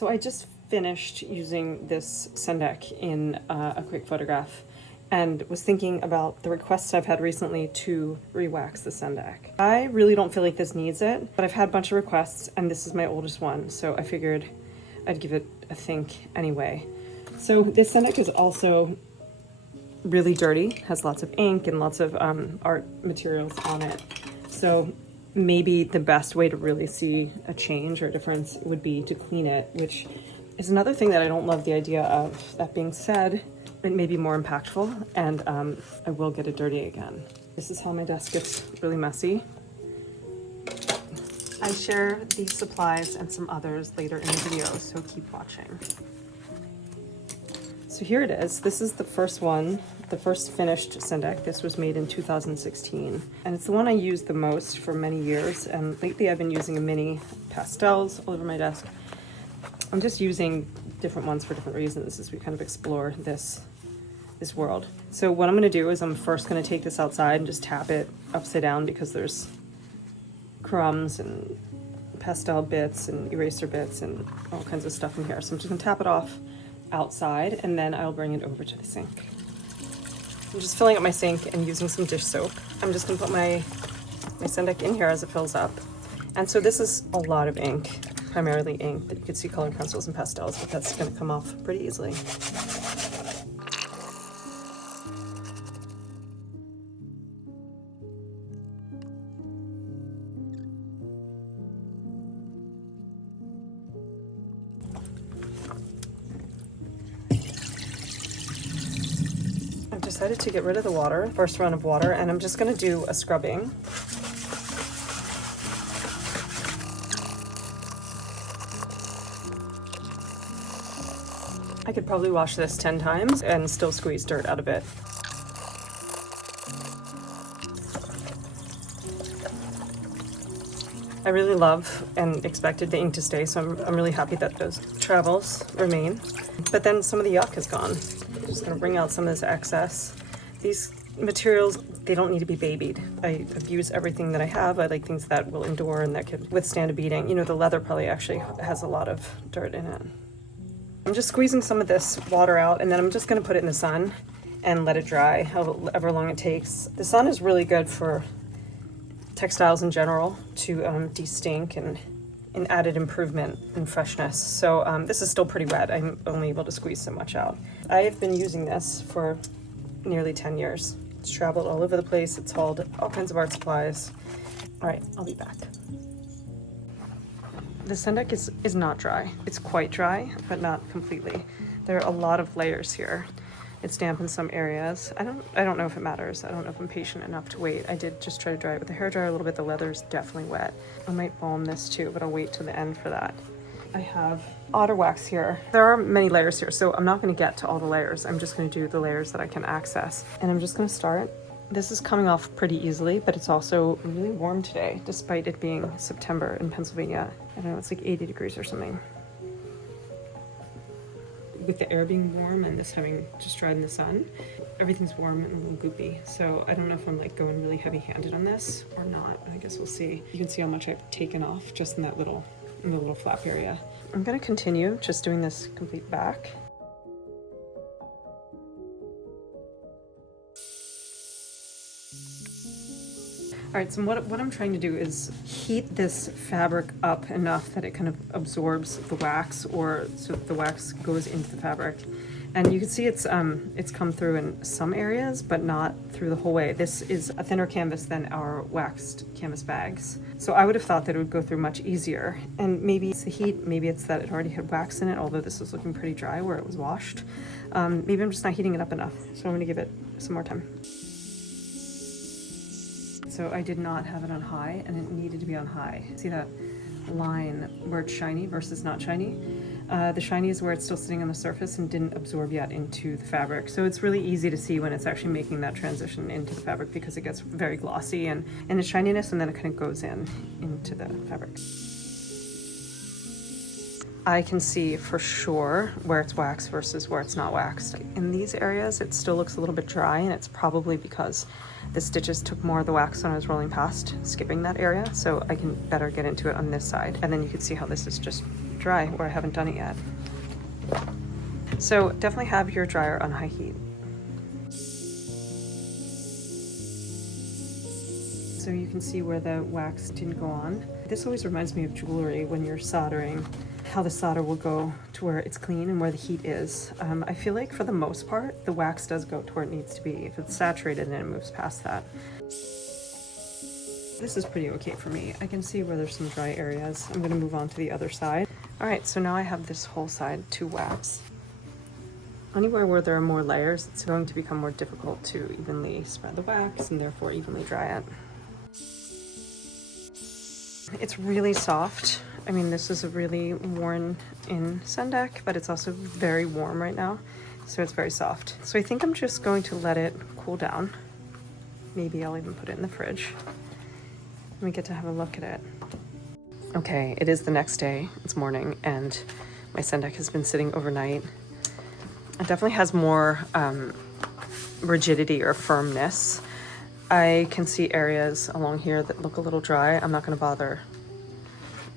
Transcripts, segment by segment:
So I just finished using this Sendak in a quick photograph and was thinking about the requests I've had recently to re-wax the Sendak. I really don't feel like this needs it, but I've had a bunch of requests and this is my oldest one, so I figured I'd give it a think anyway. So this Sendak is also really dirty, has lots of ink and lots of art materials on it. So maybe the best way to really see a change or a difference would be to clean it, which is another thing that I don't love the idea of. That being said, it may be more impactful and I will get it dirty again. This is how my desk gets really messy. I share these supplies and some others later in the video, so keep watching. So here it is. This is the first one, the first finished Sendak. This was made in 2016, and it's the one I used the most for many years, and lately I've been using a mini pastels all over my desk. I'm just using different ones for different reasons as we kind of explore this world. So what I'm going to do is I'm first going to take this outside and just tap it upside down because there's crumbs and pastel bits and eraser bits and all kinds of stuff in here. So I'm just going to tap it off outside and then I'll bring it over to the sink. I'm just filling up my sink and using some dish soap. I'm just going to put my Sendak in here as it fills up. And so this is a lot of ink, primarily ink, that you could see colored pencils and pastels, but that's going to come off pretty easily. I've decided to get rid of the water, first run of water, and I'm just going to do a scrubbing. I could probably wash this 10 times and still squeeze dirt out of it. I really love and expected the ink to stay, so I'm really happy that those travels remain. But then some of the yuck is gone. I'm just gonna bring out some of this excess. These materials, they don't need to be babied. I've used everything that I have. I like things that will endure and that could withstand a beating. You know, the leather probably actually has a lot of dirt in it. I'm just squeezing some of this water out and then I'm just gonna put it in the sun and let it dry however long it takes. The sun is really good for textiles in general to de-stink and an added improvement in freshness. So this is still pretty wet. I'm only able to squeeze so much out. I have been using this for nearly 10 years. It's traveled all over the place. It's hauled all kinds of art supplies. All right, I'll be back. The Sendak is not dry. It's quite dry, but not completely. There are a lot of layers here. It's damp in some areas. I don't know if it matters. I don't know if I'm patient enough to wait. I did just try to dry it with the hairdryer a little bit. The leather's definitely wet. I might balm this too, but I'll wait till the end for that. I have otter wax here. There are many layers here, so I'm not going to get to all the layers. I'm just going to do the layers that I can access. And I'm just going to start. This is coming off pretty easily, but it's also really warm today, despite it being September in Pennsylvania. I don't know, it's like 80 degrees or something. With the air being warm and this having just dried in the sun, everything's warm and a little goopy. So I don't know if I'm like going really heavy-handed on this or not. I guess we'll see. You can see how much I've taken off just in that in the little flap area. I'm gonna continue just doing this complete back. All right, so what I'm trying to do is heat this fabric up enough that it kind of absorbs the wax, or so that the wax goes into the fabric. And you can see it's come through in some areas, but not through the whole way. This is a thinner canvas than our waxed canvas bags. So I would have thought that it would go through much easier. And maybe it's the heat, maybe it's that it already had wax in it, although this is looking pretty dry where it was washed. Maybe I'm just not heating it up enough. So I'm gonna give it some more time. So I did not have it on high, and it needed to be on high. See that line where it's shiny versus not shiny? The shiny is where it's still sitting on the surface and didn't absorb yet into the fabric. So it's really easy to see when it's actually making that transition into the fabric because it gets very glossy and its shininess, and then it kind of goes into the fabric. I can see for sure where it's waxed versus where it's not waxed. In these areas, it still looks a little bit dry, and it's probably because the stitches took more of the wax when I was rolling past, skipping that area, so I can better get into it on this side. And then you can see how this is just dry where I haven't done it yet. So definitely have your dryer on high heat. So you can see where the wax didn't go on. This always reminds me of jewelry when you're soldering, how the solder will go to where it's clean and where the heat is. I feel like for the most part, the wax does go to where it needs to be. If it's saturated, then it moves past that. This is pretty okay for me. I can see where there's some dry areas. I'm gonna move on to the other side. All right, so now I have this whole side to wax. Anywhere where there are more layers, it's going to become more difficult to evenly spread the wax and therefore evenly dry it. It's really soft. I mean, this is a really worn in Sendak, but it's also very warm right now, so it's very soft. So I think I'm just going to let it cool down. Maybe I'll even put it in the fridge. We get to have a look at it. Okay, it is the next day. It's morning, and my Sendak has been sitting overnight. It definitely has more rigidity or firmness. I can see areas along here that look a little dry. I'm not going to bother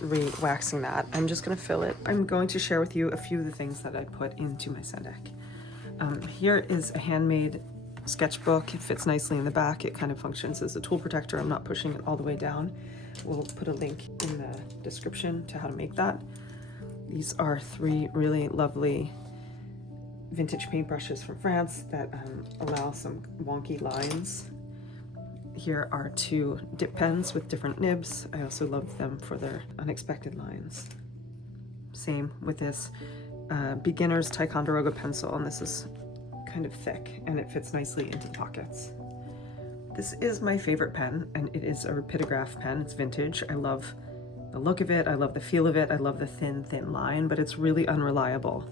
re-waxing that. I'm just going to fill it. I'm going to share with you a few of the things that I put into my Sendak. Here is a handmade sketchbook. It fits nicely in the back. It kind of functions as a tool protector. I'm not pushing it all the way down. We'll put a link in the description to how to make that. These are 3 really lovely vintage paintbrushes from France that allow some wonky lines. Here are 2 dip pens with different nibs. I also love them for their unexpected lines. Same with this Beginners Ticonderoga Pencil, and this is kind of thick and it fits nicely into the pockets. This is my favorite pen, and it is a Rapidograph pen. It's vintage. I love the look of it. I love the feel of it. I love the thin line, but it's really unreliable.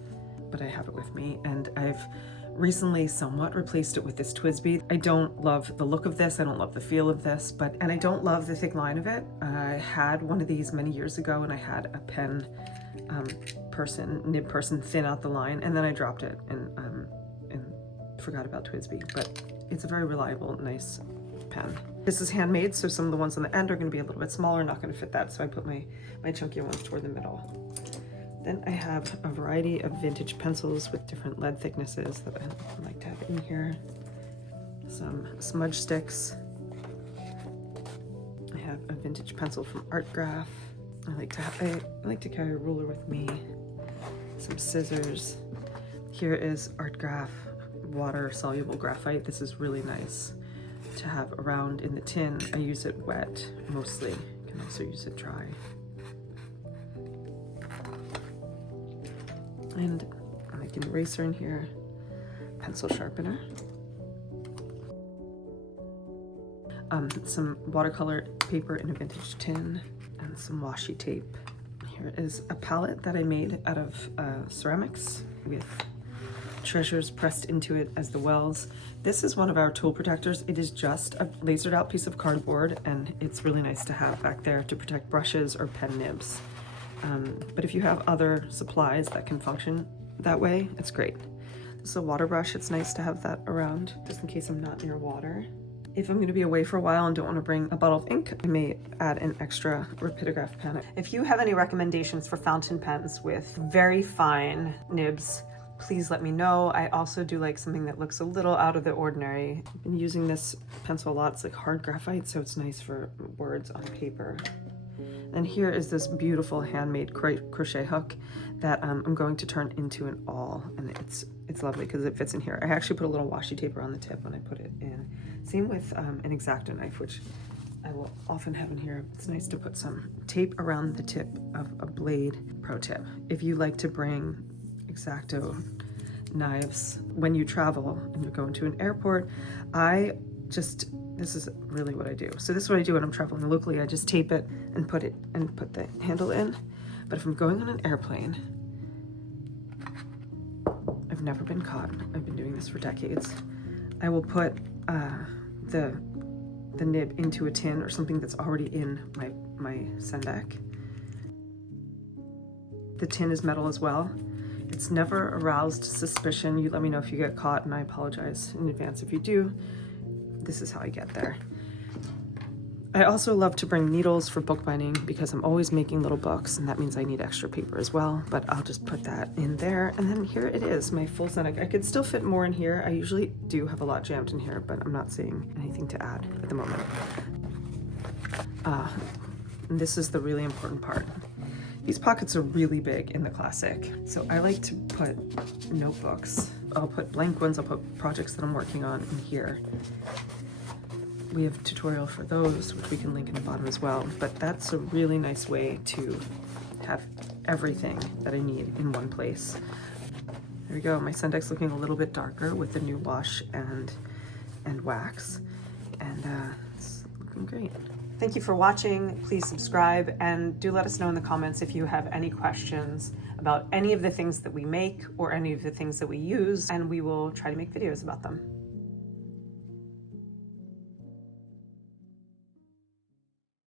But I have it with me, and I've recently somewhat replaced it with this TWSBI. I don't love the look of this. I don't love the feel of this, and I don't love the thick line of it. I had one of these many years ago, and I had a pen nib person thin out the line, and then I dropped it and forgot about TWSBI, but it's a very reliable, nice pen. This is handmade, so some of the ones on the end are going to be a little bit smaller, not going to fit that, so I put my chunkier ones toward the middle. Then I have a variety of vintage pencils with different lead thicknesses that I like to have in here. Some smudge sticks. I have a vintage pencil from Art Graf. I like to carry a ruler with me. Some scissors. Here is Art Graf water soluble graphite. This is really nice to have around in the tin. I use it wet mostly. You can also use it dry. And I like an eraser in here, pencil sharpener, some watercolor paper in a vintage tin, and some washi tape. Here is a palette that I made out of ceramics with treasures pressed into it as the wells. This is one of our tool protectors. It is just a lasered out piece of cardboard, and it's really nice to have back there to protect brushes or pen nibs. But if you have other supplies that can function that way, it's great. This is a water brush. It's nice to have that around just in case I'm not near water. If I'm going to be away for a while and don't want to bring a bottle of ink, I may add an extra Rapidograph pen. If you have any recommendations for fountain pens with very fine nibs, please let me know. I also do like something that looks a little out of the ordinary. I've been using this pencil a lot. It's like hard graphite, so it's nice for words on paper. And here is this beautiful handmade crochet hook that I'm going to turn into an awl, and it's lovely because it fits in here. I actually put a little washi tape around the tip when I put it in. Same with an X-Acto knife, which I will often have in here. It's nice to put some tape around the tip of a blade. Pro tip: if you like to bring X-Acto knives when you travel and you're going to an airport, this is really what I do. So this is what I do when I'm traveling locally. I just tape it and put the handle in. But if I'm going on an airplane, I've never been caught. I've been doing this for decades. I will put the nib into a tin or something that's already in my Sendak. The tin is metal as well. It's never aroused suspicion. You let me know if you get caught, and I apologize in advance if you do. This is how I get there. I also love to bring needles for bookbinding because I'm always making little books, and that means I need extra paper as well, but I'll just put that in there. And then here it is, my full Sendak. I could still fit more in here. I usually do have a lot jammed in here, but I'm not seeing anything to add at the moment. And this is the really important part. These pockets are really big in the Classic, so I like to put notebooks. I'll put blank ones, I'll put projects that I'm working on in here. We have a tutorial for those, which we can link in the bottom as well, but that's a really nice way to have everything that I need in one place. There we go, my Sendak's looking a little bit darker with the new wash and wax, and it's looking great. Thank you for watching. Please subscribe, and do let us know in the comments if you have any questions about any of the things that we make or any of the things that we use, and we will try to make videos about them.